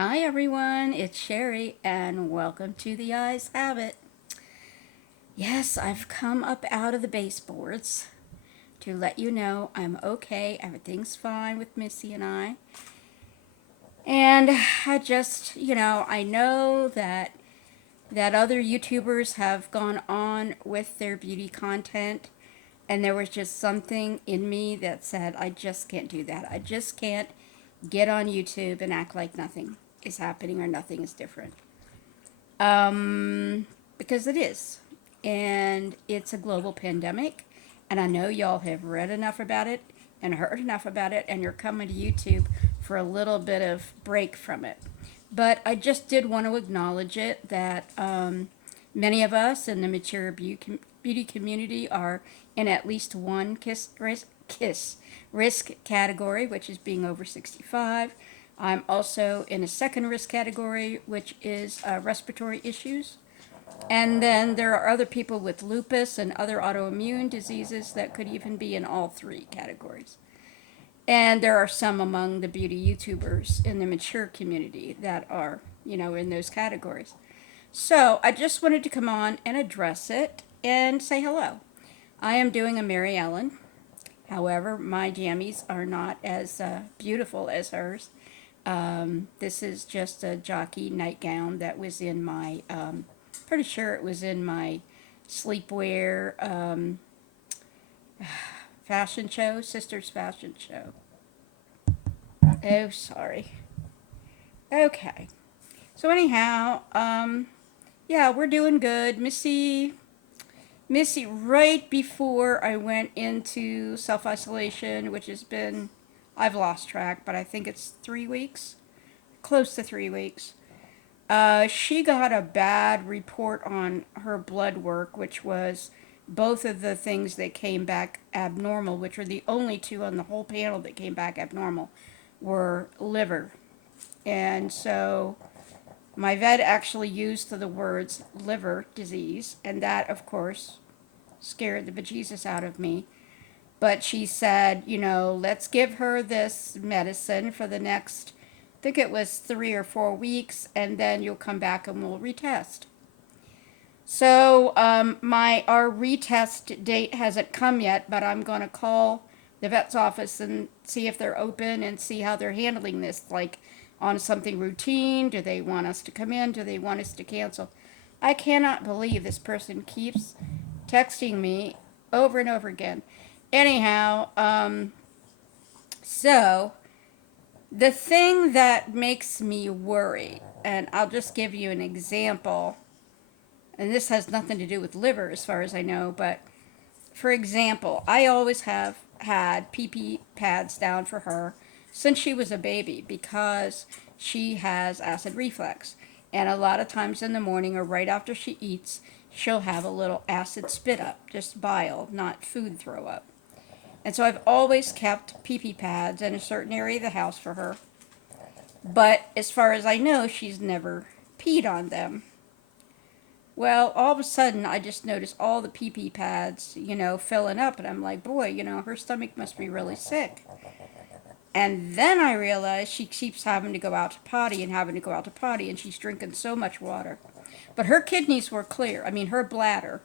Hi everyone, it's Sherry and welcome to the Eyes Habit. Yes, I've come up out of the baseboards to let you know I'm okay. Everything's fine with Missy and I. And I just, I know that other YouTubers have gone on with their beauty content and there was just something in me that said I just can't do that. I just can't get on YouTube and act like nothing is happening or nothing is different. Because it is. And it's a global pandemic. And I know y'all have read enough about it and heard enough about it, and you're coming to YouTube for a little bit of break from it. But I just did want to acknowledge it that many of us in the mature beauty community are in at least one risk category, which is being over 65. I'm also in a second risk category, which is respiratory issues. And then there are other people with lupus and other autoimmune diseases that could even be in all three categories. And there are some among the beauty YouTubers in the mature community that are, in those categories. So I just wanted to come on and address it and say hello. I am doing a Mary Ellen. However, my jammies are not as beautiful as hers. This is just a jockey nightgown that was in my, pretty sure it was in my sleepwear fashion show, sister's fashion show. Oh, sorry. Okay. So anyhow, yeah, we're doing good. Missy, right before I went into self isolation, which has been, I've lost track, but I think it's 3 weeks, close to 3 weeks. She got a bad report on her blood work, which was both of the things that came back abnormal, which were the only two on the whole panel that came back abnormal, were liver. And so my vet actually used the words liver disease, and that, of course, scared the bejesus out of me. But she said, let's give her this medicine for the next, I think it was 3 or 4 weeks, and then you'll come back and we'll retest. So my our retest date hasn't come yet, but I'm going to call the vet's office and see if they're open and see how they're handling this. Like on something routine, do they want us to come in? Do they want us to cancel? I cannot believe this person keeps texting me over and over again. Anyhow, so the thing that makes me worry, and I'll just give you an example, and this has nothing to do with liver as far as I know, but for example, I always have had PP pads down for her since she was a baby because she has acid reflux. And a lot of times in the morning or right after she eats, she'll have a little acid spit up, just bile, not food throw up. And so I've always kept PP pads in a certain area of the house for her. But as far as I know, she's never peed on them. Well, all of a sudden, I just noticed all the PP pads, filling up, and I'm like, boy, her stomach must be really sick. And then I realized she keeps having to go out to potty and having to go out to potty, and she's drinking so much water. But her kidneys were clear. I mean, her bladder.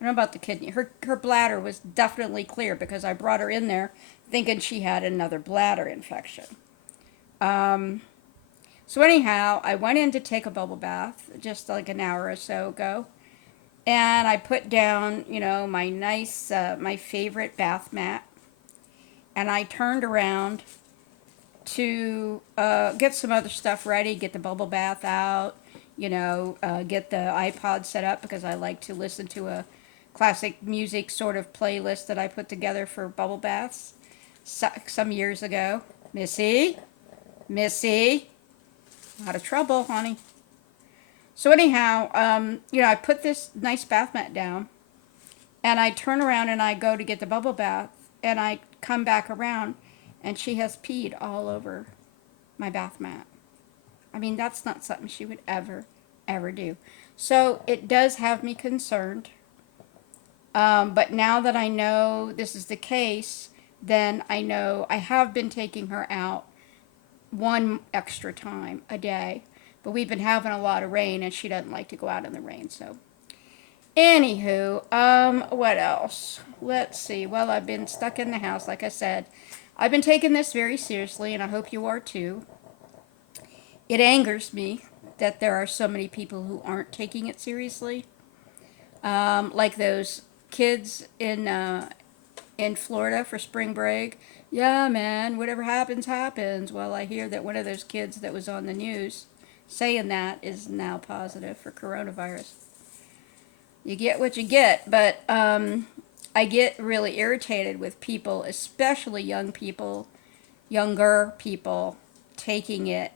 I don't know about the kidney. Her bladder was definitely clear because I brought her in there thinking she had another bladder infection. Um, so anyhow, I went in to take a bubble bath just like an hour or so ago, and I put down, my nice, my favorite bath mat, and I turned around to get some other stuff ready, get the bubble bath out, get the iPod set up because I like to listen to a classic music sort of playlist that I put together for bubble baths some years ago. Missy, out of trouble, honey. So anyhow, I put this nice bath mat down, and I turn around and I go to get the bubble bath, and I come back around, and she has peed all over my bath mat. I mean, that's not something she would ever do. So it does have me concerned. But now that I know this is the case, then I know I have been taking her out one extra time a day. But we've been having a lot of rain, and she doesn't like to go out in the rain. So, anywho, what else? Let's see. Well, I've been stuck in the house, like I said. I've been taking this very seriously, and I hope you are too. It angers me that there are so many people who aren't taking it seriously. Like those kids in Florida for spring break. Yeah, man, whatever happens, happens. Well, I hear that one of those kids that was on the news saying that is now positive for coronavirus. You get what you get, but I get really irritated with people, especially younger people, taking it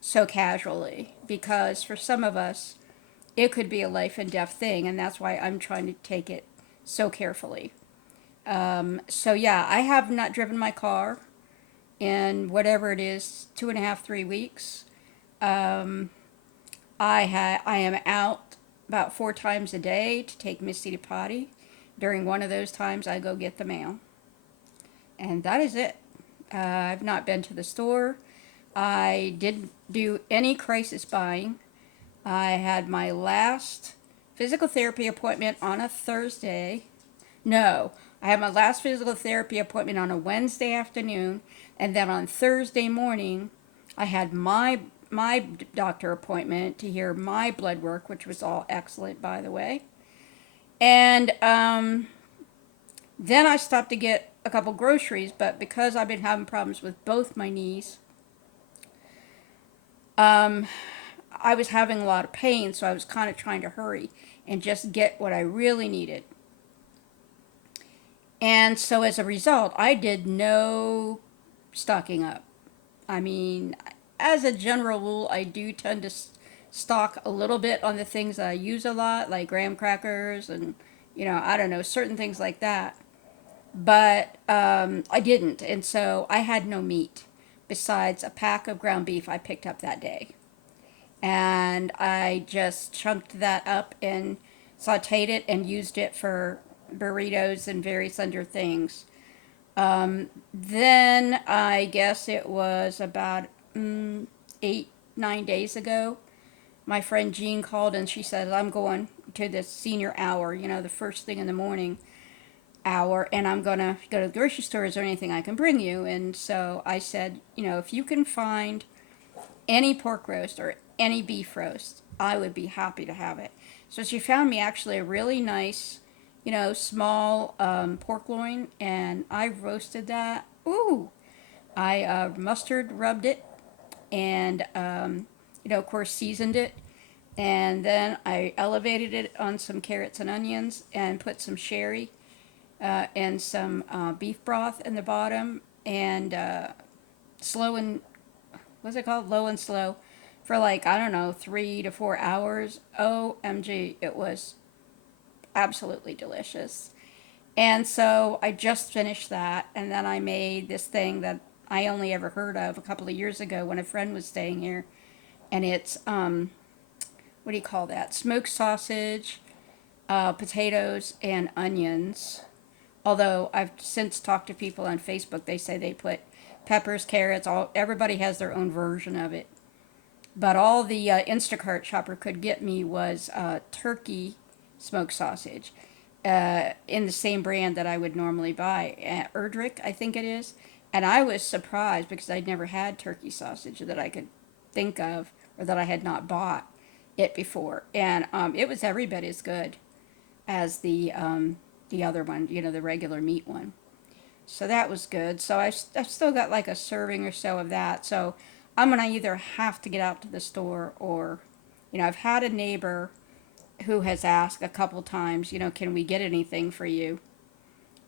so casually because for some of us, it could be a life and death thing, and that's why I'm trying to take it so carefully. So yeah, I have not driven my car in whatever it is, 2.5, 3 weeks. Um, I am out about 4 times a day to take Missy to potty. During one of those times, I go get the mail, and that is it. I've not been to the store. I didn't do any crisis buying. I had my last physical therapy appointment on a Thursday. No, I had my last physical therapy appointment on a Wednesday afternoon, and then on Thursday morning, I had my doctor appointment to hear my blood work, which was all excellent, by the way. And then I stopped to get a couple groceries, but because I've been having problems with both my knees, um, I was having a lot of pain, so I was kind of trying to hurry and just get what I really needed. And so as a result, I did no stocking up. I mean, as a general rule, I do tend to stock a little bit on the things that I use a lot, like graham crackers and, I don't know, certain things like that. But I didn't. And so I had no meat besides a pack of ground beef I picked up that day. And I just chunked that up and sauteed it and used it for burritos and various other things. Then I guess it was about 8, 9 days ago. My friend Jean called and she said, I'm going to the senior hour, the first thing in the morning hour, and I'm going to go to the grocery store. Is there anything I can bring you? And so I said, if you can find any pork roast or any beef roast, I would be happy to have it. So she found me actually a really nice, small pork loin, and I roasted that. Ooh, I mustard rubbed it, and of course, seasoned it, and then I elevated it on some carrots and onions, and put some sherry and some beef broth in the bottom, and slow and what's it called? Low and slow for like, I don't know, 3 to 4 hours. OMG, it was absolutely delicious. And so I just finished that, and then I made this thing that I only ever heard of a couple of years ago when a friend was staying here. And it's, what do you call that? Smoked sausage, potatoes, and onions. Although I've since talked to people on Facebook, they say they put peppers, carrots, everybody has their own version of it. But all the Instacart shopper could get me was turkey smoked sausage in the same brand that I would normally buy, Erdrich, I think it is. And I was surprised because I'd never had turkey sausage that I could think of or that I had not bought it before. And it was every bit as good as the other one, the regular meat one. So that was good. So I've still got like a serving or so of that. So I'm going to either have to get out to the store or, I've had a neighbor who has asked a couple times, can we get anything for you?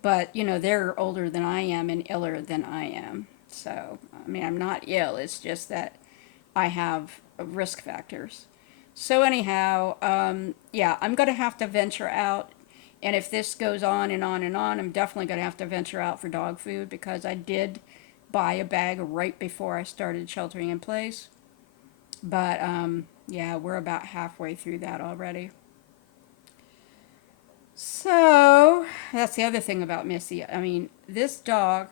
But, they're older than I am and iller than I am. So, I mean, I'm not ill. It's just that I have risk factors. So, anyhow, yeah, I'm going to have to venture out. And if this goes on and on and on, I'm definitely going to have to venture out for dog food because I did buy a bag right before I started sheltering in place. But yeah, we're about halfway through that already. So that's the other thing about Missy. I mean, this dog,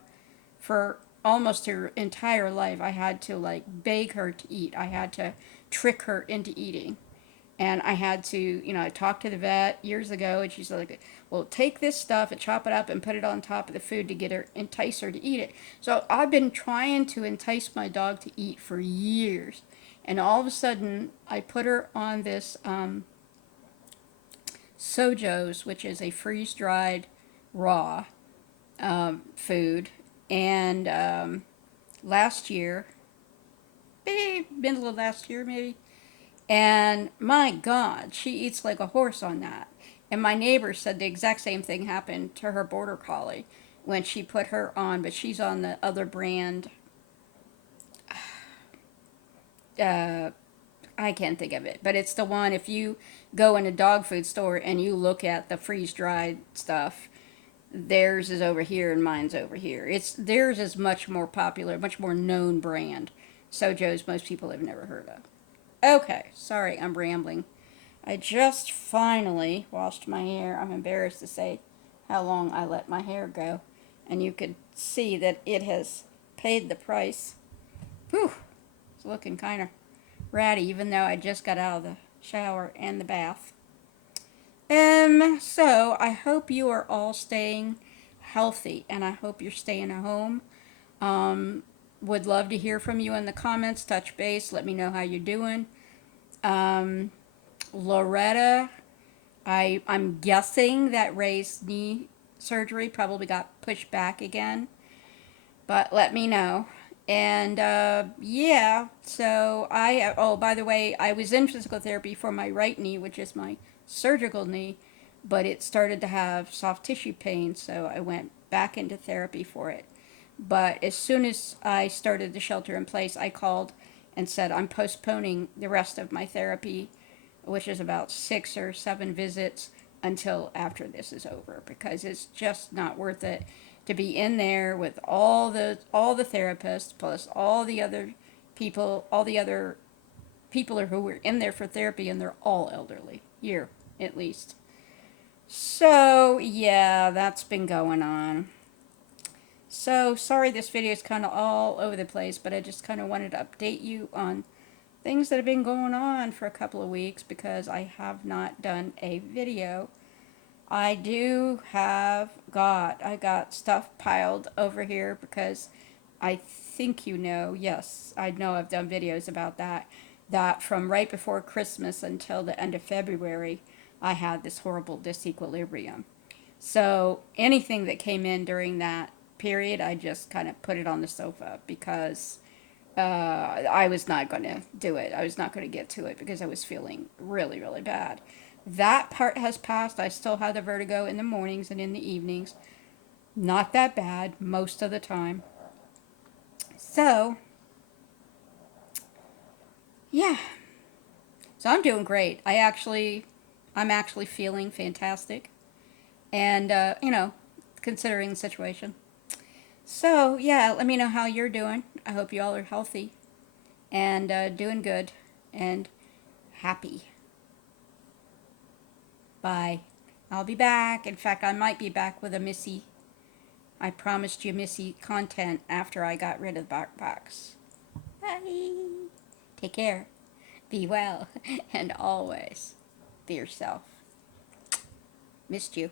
for almost her entire life, I had to like beg her to eat. I had to trick her into eating. And I had to, I talked to the vet years ago, and she's like, well, take this stuff and chop it up and put it on top of the food to entice her to eat it. So I've been trying to entice my dog to eat for years. And all of a sudden, I put her on this Sojo's, which is a freeze dried raw food. And last year, middle of last year maybe, and my God, she eats like a horse on that. And my neighbor said the exact same thing happened to her border collie when she put her on, but she's on the other brand. Uh, I can't think of it, but it's the one if you go in a dog food store and you look at the freeze dried stuff, theirs is over here and mine's over here. It's theirs is much more popular, much more known brand. Sojo's most people have never heard of. Okay, sorry, I'm rambling. I just finally washed my hair. I'm embarrassed to say how long I let my hair go. And you could see that it has paid the price. Whew, it's looking kind of ratty, even though I just got out of the shower and the bath. So I hope you are all staying healthy, and I hope you're staying at home. Would love to hear from you in the comments. Touch base. Let me know how you're doing. Loretta, I'm guessing that Ray's knee surgery probably got pushed back again, but let me know. And yeah, so oh, by the way, I was in physical therapy for my right knee, which is my surgical knee, but it started to have soft tissue pain, so I went back into therapy for it. But as soon as I started the shelter in place, I called and said I'm postponing the rest of my therapy, which is about 6 or 7 visits, until after this is over, because it's just not worth it to be in there with all the therapists plus all the other people who were in there for therapy, and they're all elderly here at least. So yeah, that's been going on. So sorry this video is kind of all over the place, but I just kind of wanted to update you on things that have been going on for a couple of weeks because I have not done a video. I got stuff piled over here because I think yes, I know I've done videos about that from right before Christmas until the end of February, I had this horrible disequilibrium. So anything that came in during that period, I just kind of put it on the sofa because I was not going to do it. I was not going to get to it because I was feeling really, really bad. That part has passed. I still have the vertigo in the mornings and in the evenings. Not that bad most of the time. So, yeah. So I'm doing great. I'm actually feeling fantastic. And, considering the situation. So, yeah, let me know how you're doing. I hope you all are healthy and doing good and happy. Bye. I'll be back. In fact, I might be back with a Missy. I promised you Missy content after I got rid of the box. Bye. Take care. Be well. And always be yourself. Missed you.